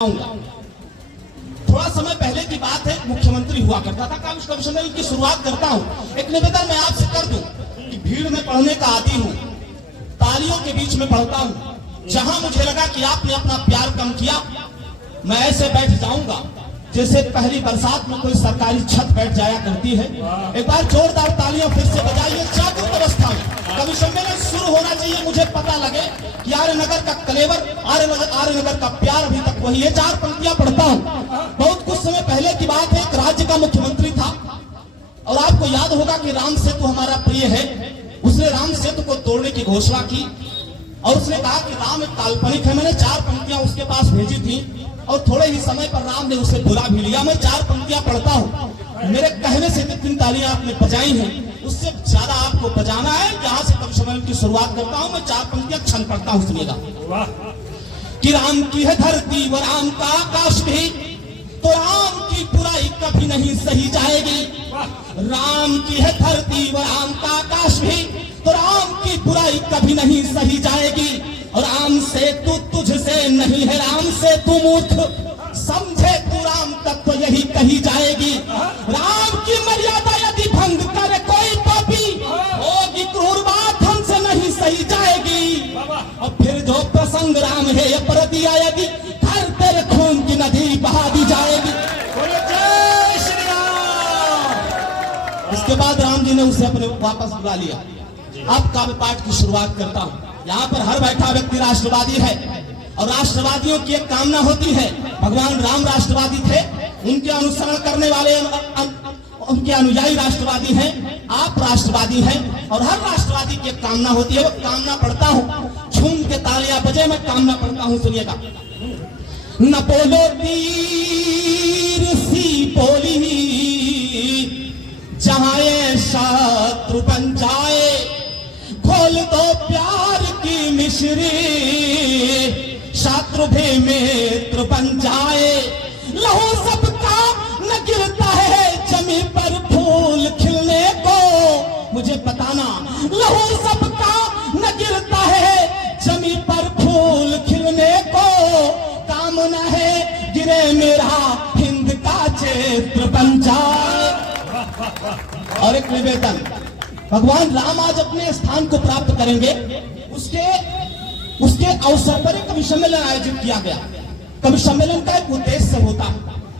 थोड़ा समय पहले की बात है, मुख्यमंत्री हुआ करता था। काबिज कमिश्नर की शुरुआत करता हूँ। एक निवेदन मैं आपसे कर दूं कि भीड़ में पढ़ने का आदी हूँ, तालियों के बीच में पढ़ता हूँ। जहां मुझे लगा कि आपने अपना प्यार कम किया, मैं ऐसे बैठ जाऊंगा जैसे पहली बरसात में कोई सरकारी छत बैठ जाया करती है। एक बार जोरदार तालियां फिर से बजाइए। जागरूक अवस्था में कवि सम्मेलन शुरू होना चाहिए। मुझे पता लगे कि आर्यनगर का कलेवर, आर्यनगर का प्यार अभी तक वही है। चार पंक्तियां पढ़ता हूं। बहुत कुछ समय पहले की बात है, एक राज्य का मुख्यमंत्री था और आपको याद होगा कि राम सेतु हमारा प्रिय है। उसने राम सेतु को तोड़ने की घोषणा की और उसने कहा कि राम एक काल्पनिक है। मैंने चार पंक्तियां उसके पास भेजी थी और थोड़े ही समय पर राम ने उसे बुला भी लिया। मैं चार पंक्तियां पढ़ता हूं। मेरे कहने से जितनी तालियां आपने बजाई हैं, उससे ज्यादा आपको बजाना है। जहां से कवि सम्मेलन की शुरुआत करता हूं, मैं चार पंक्तियां छंद पढ़ता हूं, सुनिएगा। कि राम की है धरती व राम का आकाश भी, तो राम की बुराई कभी नहीं सही जाएगी। राम की है धरती व राम का आकाश भी, तो राम की बुराई कभी नहीं सही जाएगी। और राम से तू तुझसे नहीं है, राम से तू मूर्ख समझे तू राम तक तो यही कही जाएगी। राम की मर्यादा यदि भंग करे कोई पापी, होगी क्रूर बात हमसे नहीं सही जाएगी। और फिर जो प्रसंग राम है ये प्रति आएगी, हर तेरे खून की नदी बहा दी जाएगी। जय श्री राम। इसके बाद राम जी ने उसे अपने वापस बुला लिया। अब काव्य पाठ की शुरुआत करता हूं। यहाँ पर हर बैठा व्यक्ति राष्ट्रवादी है और राष्ट्रवादियों की एक कामना होती है। भगवान राम राष्ट्रवादी थे, उनके अनुसरण करने वाले उनके अनुयायी राष्ट्रवादी हैं, आप राष्ट्रवादी हैं और हर राष्ट्रवादी की एक कामना होती है। वो कामना पढ़ता हूँ, झूम के तालियां बजे, मैं कामना पढ़ता हूँ, सुनिएगा। न बोलो तीर सी बोली जहां ये शत्रु बन जाए, खोल दो प्यार की मिश्री शत्रु भी मित्र बन जाए। लहू सबका न गिरता है जमीन पर फूल खिलने को, मुझे बताना। लहू सबका न गिरता है जमीन पर फूल खिलने को, कामना है गिरे मेरा हिंद का चित्र बन जाए। और एक निवेदन, भगवान राम आज अपने स्थान को प्राप्त करेंगे, उसके अवसर पर एक कवि सम्मेलन आयोजित किया गया। कवि सम्मेलन का एक उद्देश्य होता है।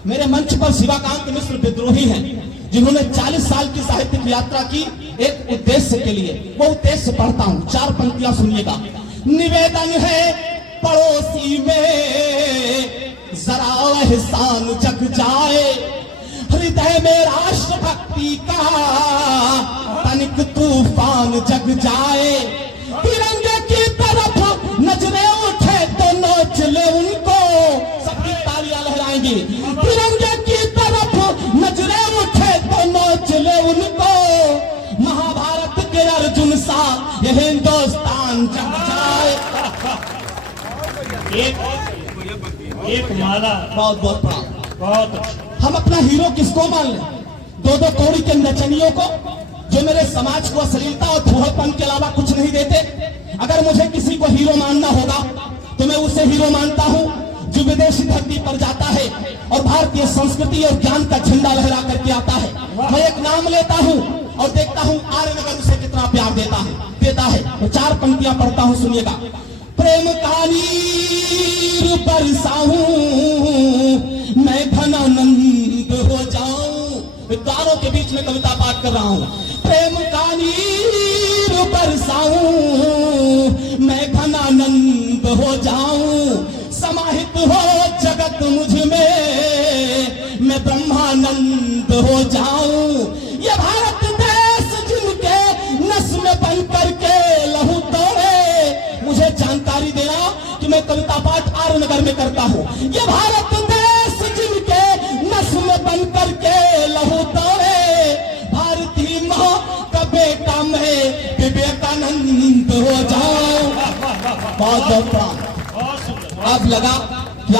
मेरे मंच पर शिवाकांत मिश्र विद्रोही हैं, जिन्होंने 40 साल की साहित्यिक यात्रा की एक उद्देश्य के लिए। वो उद्देश्य पढ़ता हूं, चार पंक्तियां सुनिएगा। निवेदन है पड़ोसी में जरा एहसान जग जाए, हृदय में राष्ट्रभक्ति का तनिक तूफान जग जाए। तिरंगे की तरफ नजरें उठे तो नोच ले उनको, सबकी तालियां लहराएंगी। तिरंगे की तरफ नजरें उठे तो नोच ले उनको, महाभारत के अर्जुन सा ये हिंदुस्तान जग जाए। एक माला बहुत बहुत बड़ा। बहुत हम अपना हीरो किसको मान लें? दो दो कौड़ी के नचनियों को, जो मेरे समाज को अश्लीलता और फूहड़पन के अलावा कुछ नहीं देते। अगर मुझे किसी को हीरो मानना होगा तो मैं उसे हीरो मानता हूं जो विदेशी धरती पर जाता है और भारतीय संस्कृति और ज्ञान का झंडा लहरा करके आता है। मैं एक नाम लेता हूं और देखता हूं आर्यनगर उसे कितना प्यार देता है। तो चार पंक्तियां पढ़ता हूं, सुनिएगा। प्रेम का नीर बरसाऊं मैं घनानंद हो जाऊं। विद्वानों के बीच में कविता पाठ कर रहा हूं। प्रेम का नीर बरसाऊं मैं घनानंद हो जाऊं, समाहित हो जगत मुझ में मैं ब्रह्मानंद हो जाऊं। ये भारत देश जिनके नस में बन करके लहू तोड़े, मुझे जानकारी देना कि मैं कविता पाठ आर्यनगर में करता हूं। ये भारत देश जिनके नस में बन करके लहू तोड़े, भारतीय मां का बेटा मैं विवेकानंद हो जाऊं। बहुत अब लगा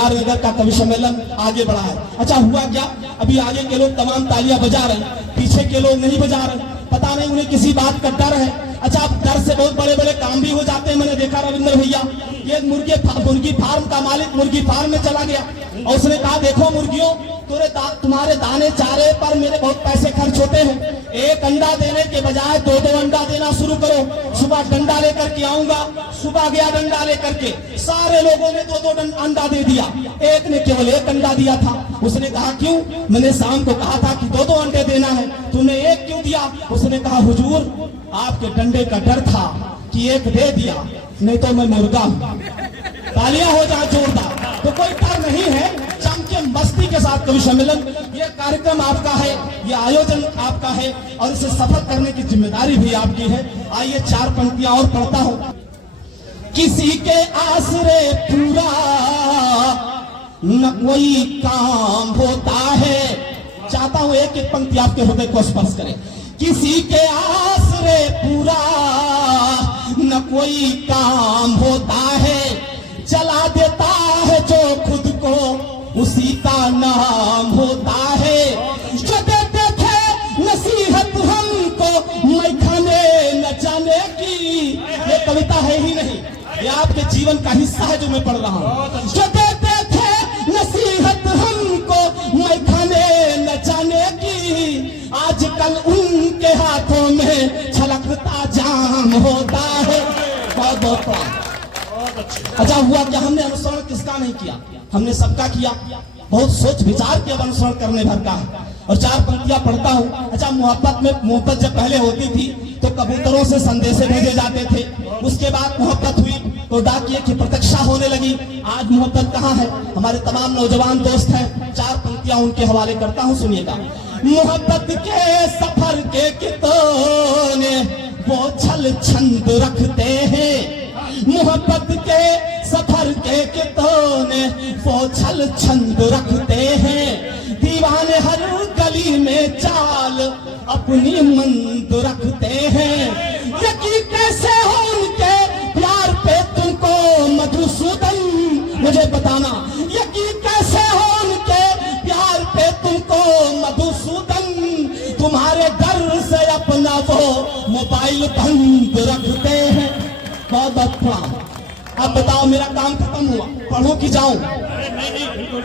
आर्यनगर का कवि सम्मेलन आगे बढ़ा है। अच्छा हुआ क्या? अभी आगे के लोग तमाम तालियां बजा रहे हैं, पीछे के लोग नहीं बजा रहे। पता नहीं उन्हें किसी बात का डर है। अच्छा, अब डर से बहुत बड़े बड़े काम भी हो जाते हैं। मैंने देखा रविंद्र भैया कि एक मुर्गी फार्म का मालिक मुर्गी फार्म में चला गया और उसने कहा देखो मुर्गियों तुम्हारे दाने चारे पर मेरे बहुत पैसे खर्च होते हैं, एक अंडा देने के बजाय दो अंडा देना शुरू करो। सुबह डंडा लेकर के आऊंगा, सुबह गया डंडा लेकर के, सारे लोगों ने दो अंडा दे दिया, एक ने केवल एक अंडा दिया था। उसने कहा क्यों? मैंने शाम को कहा था कि दो अंडे देना है, तुमने एक क्यों दिया? उसने कहा हुजूर आपके डंडे का डर था कि एक दे दिया, नहीं तो मैं मुर्गा हूं। तालियां हो जाए जोरदार। तो कोई डर नहीं है, जम के मस्ती के साथ कवि सम्मेलन, ये कार्यक्रम आपका है, ये आयोजन आपका है और इसे सफल करने की जिम्मेदारी भी आपकी है। आइए 4 पंक्तियां और पढ़ता हूं। किसी के आसरे पूरा न कोई काम होता है। चाहता हूं एक एक पंक्ति आपके हृदय को स्पर्श करे। किसी के आसरे पूरा न कोई काम होता है, जला देता है जो खुद को उसी का नाम होता है। जो देते थे नसीहत हमको मैं खाने न जाने की, ये कविता है ही नहीं, ये आपके जीवन का हिस्सा है जो मैं पढ़ रहा हूँ। जो देते थे नसीहत हमको मैं खाने न जाने की, आजकल उनके हाथों में छलकता जाम होता है। बहुत अच्छा हुआ कि हमने अनुसरण किसका नहीं किया, हमने सबका किया। बहुत सोच विचार के अनुसरण करने भर का है। और 4 पंक्तियां पढ़ता हूं। अच्छा मोहब्बत जब पहले होती थी तो कबूतरों से संदेशे भेजे जाते थे, उसके बाद मोहब्बत हुई तो डाकिए की प्रतीक्षा होने लगी। आज मोहब्बत कहाँ है? हमारे तमाम नौजवान दोस्त हैं, 4 पंक्तियां उनके हवाले करता हूं, सुनिएगा। मोहब्बत के सफर के कितने वो छल छंद रखते हैं, मोहब्बत के सफर के कितने वो छल छंद रखते हैं, दीवाने हर गली में चाल अपनी मंद रखते हैं। यकीन कैसे हो उनके प्यार पे तुमको मधुसूदन, मुझे बताना यकीन कैसे हो उनके प्यार पे तुमको मधुसूदन, तुम्हारे डर से अपना वो मोबाइल बंद रखते हैं। बहुत अच्छा। अब बताओ मेरा काम खत्म हुआ, पढ़ो कि जाऊं? नहीं, बिल्कुल,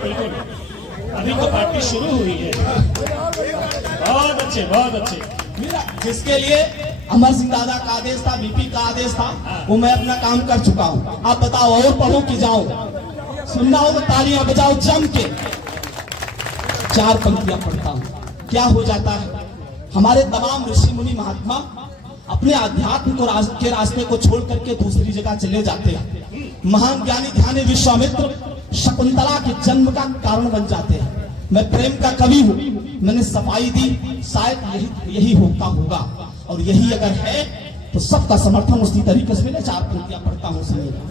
अभी तो पार्टी शुरू हुई है। बहुत अच्छे। मेरा जिसके लिए अमर सिंह दादा का आदेश था, बीपी का आदेश था, वो मैं अपना काम कर चुका हूं। आप बताओ और पढ़ो कि जाऊं? सुनना हो तो तालियां बजाओ जम के। 4 पंक्तियां पढ़ता हूं। क्या हो जाता है, हमारे तमाम ऋषि मुनि महात्मा अपने आध्यात्म के रास्ते को छोड़ करके दूसरी जगह चले जाते हैं। महान ज्ञानी ध्यानी विश्वामित्र शकुंतला के जन्म का कारण बन जाते हैं। मैं प्रेम का कवि हूँ, मैंने सफाई दी, शायद यही होगा और यही अगर है तो सबका समर्थन उसी तरीके से मिले। 4 पंक्तियां पढ़ता हूँ, सुनिएगा।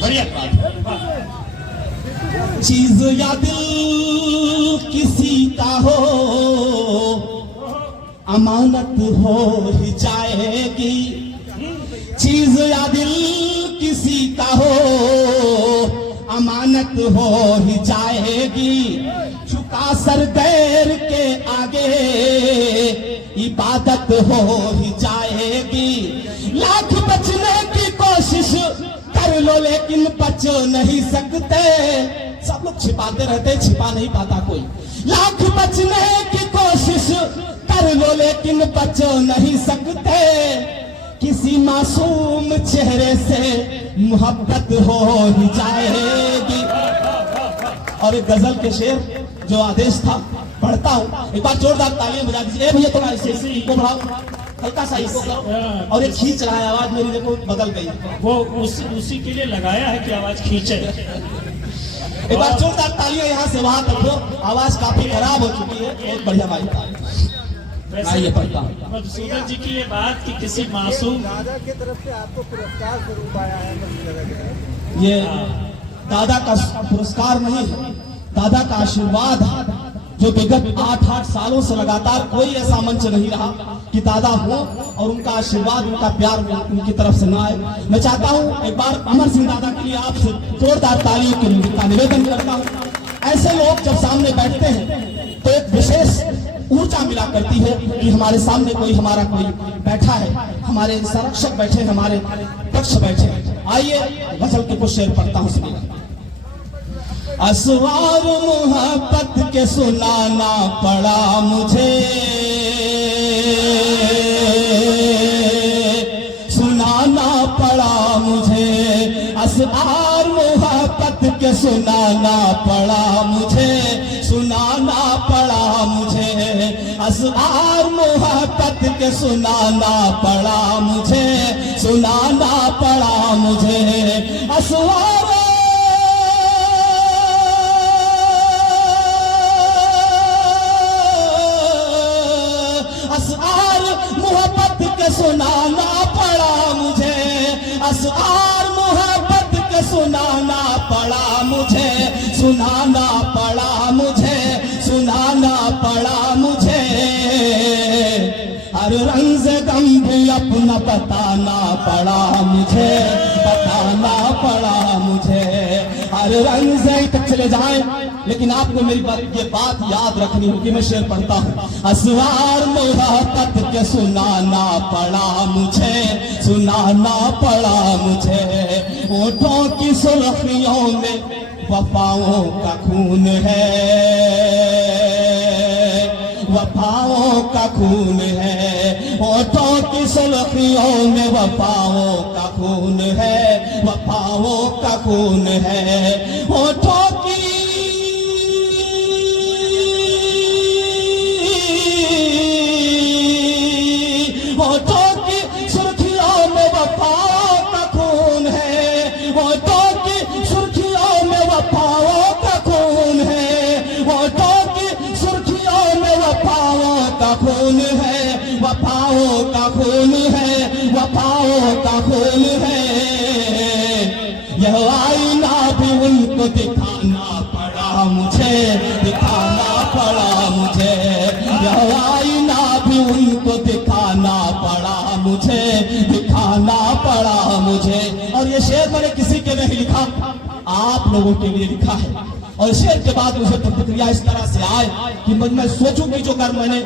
बढ़िया। चीज या दिल किसी का हो अमानत हो ही जाएगी, चीज या दिल किसी का हो अमानत हो ही जाएगी, झुका सर गैर के आगे इबादत हो ही जाएगी। लाख बचने की कोशिश कर लो लेकिन बच नहीं सकते, सब लोग छिपाते रहते, छिपा नहीं पाता कोई। लाख बचने की कोशिश कर लो लेकिन बच नहीं सकते, किसी मासूम चेहरे से मोहब्बत हो ही जाएगी। और एक गजल के शेर जो आदेश था पढ़ता हूँ, एक बार जोरदार तालियां बजा दीजिए। भैया थोड़ा इको बढ़ाओ, हल्का सा इको करो। और ये खींच रहा है आवाज मेरी, देखो बदल गई। वो उसी के लिए लगाया है कि आवाज खींचे। एक बार जोरदार तालियां यहाँ से वहां तक हो, आवाज काफी खराब हो चुकी है। बहुत बढ़िया भाई। वैसे मधुसूदन जी की ये बात कि किसी मासूम दादा की तरफ से आपको पुरस्कार स्वरूप आया है, ये दादा का पुरस्कार नहीं है, दादा का आशीर्वाद है, जो विगत 8 सालों से लगातार कोई ऐसा मंच नहीं रहा कि दादा हो और उनका आशीर्वाद, उनका प्यार उनकी तरफ से ना आए। मैं चाहता हूं एक बार अमर सिंह दादा के लिए आपसे जोरदार तालियों का निवेदन करता हूं। ऐसे लोग जब सामने बैठते हैं तो एक विशेष ऊर्जा मिला करती है कि हमारे सामने कोई हमारा कोई बैठा है, हमारे संरक्षक बैठे, हमारे पक्ष बैठे। आइए गजल के कुछ शेर पढ़ता हूँ, सुनिए। असवार मोहब्बत के सुनाना पड़ा मुझे, सुनाना पड़ा मुझे, असवार मोहब्बत के सुनाना पड़ा मुझे, सुनाना पड़ा मुझे, असवार मोहब्बत के सुनाना पड़ा मुझे, सुनाना पड़ा मुझे, असवार मोहब्बत के सुनाना पड़ा मुझे, असआर मोहब्बत के सुनाना पड़ा मुझे, सुनाना पड़ा मुझे, सुनाना पड़ा मुझे, हर रंग गम भी अपना बताना पड़ा मुझे, बताना पड़ा मुझे, हर रंग से तक चले जाए, लेकिन आपको मेरी ये बात याद रखनी होगी। मैं शेर पढ़ता हूँ। असवार मोहब्बत के सुनाना पड़ा मुझे, सुनाना पड़ा मुझे, होठों की सुर्खियों में वफाओं का खून है, वफाओं का खून है, होठों की सुर्खियों में वफाओं का खून है, वफाओं का खून है, होठों की होठों की सुर्खियों में वफाओं का खून है, होठों की सुर्खियों में वफाओं का खून है, होठों की सुर्खियों में वफाओं का खून है, वफाओं का खून है, वफाओं का खून है, यह आईना भी उनको दिखाना पड़ा मुझे, दिखाना पड़ा मुझे, यह आईना भी उनको दिखाना पड़ा मुझे, दिखाना पड़ा मुझे। और ये शेर मैंने किसी के नहीं लिखा, आप लोगों के लिए लिखा है। और शेर के बाद मुझे प्रतिक्रिया इस तरह से आए कि मैं सोचूं कि जो कर मैंने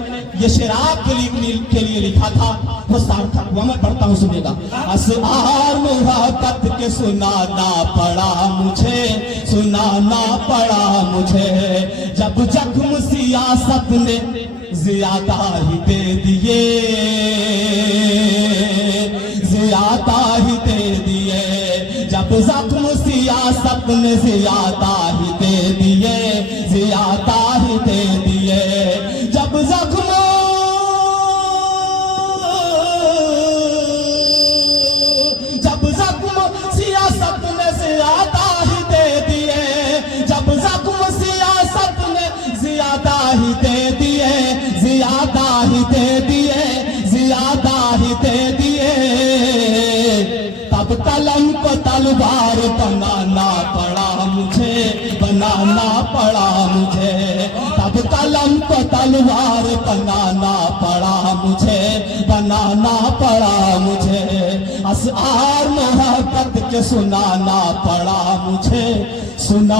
ये शेर आपके लिए लिखा था वो सार्थक हुआ। मैं पढ़ता हूँ, सुनिएगा। असआर मोहब्बत के सुनाना पड़ा मुझे, सुनाना पड़ा मुझे, जब जख्म सियासत ने ज्यादा ही दे दिए, ज्यादा ही दे दिए, जब जख्म सियासत ने ज्यादा ही दे दिए, ज्यादा ही दे दिए, जब जख्म सियासत ने ज्यादा ही दे दिए, जब जख्म सियासत ने ज्यादा ही दे दिए, ज्यादा ही दे दिए, ज्यादा ही दे दिए, तब कलम को तलवार बनाना पड़ा मुझे, बनाना पड़ा मुझे, तब कलम को तलवार बनाना पड़ा मुझे, बनाना पड़ा मुझे, असआर मोहब्बत के सुनाना पड़ा मुझे, सुना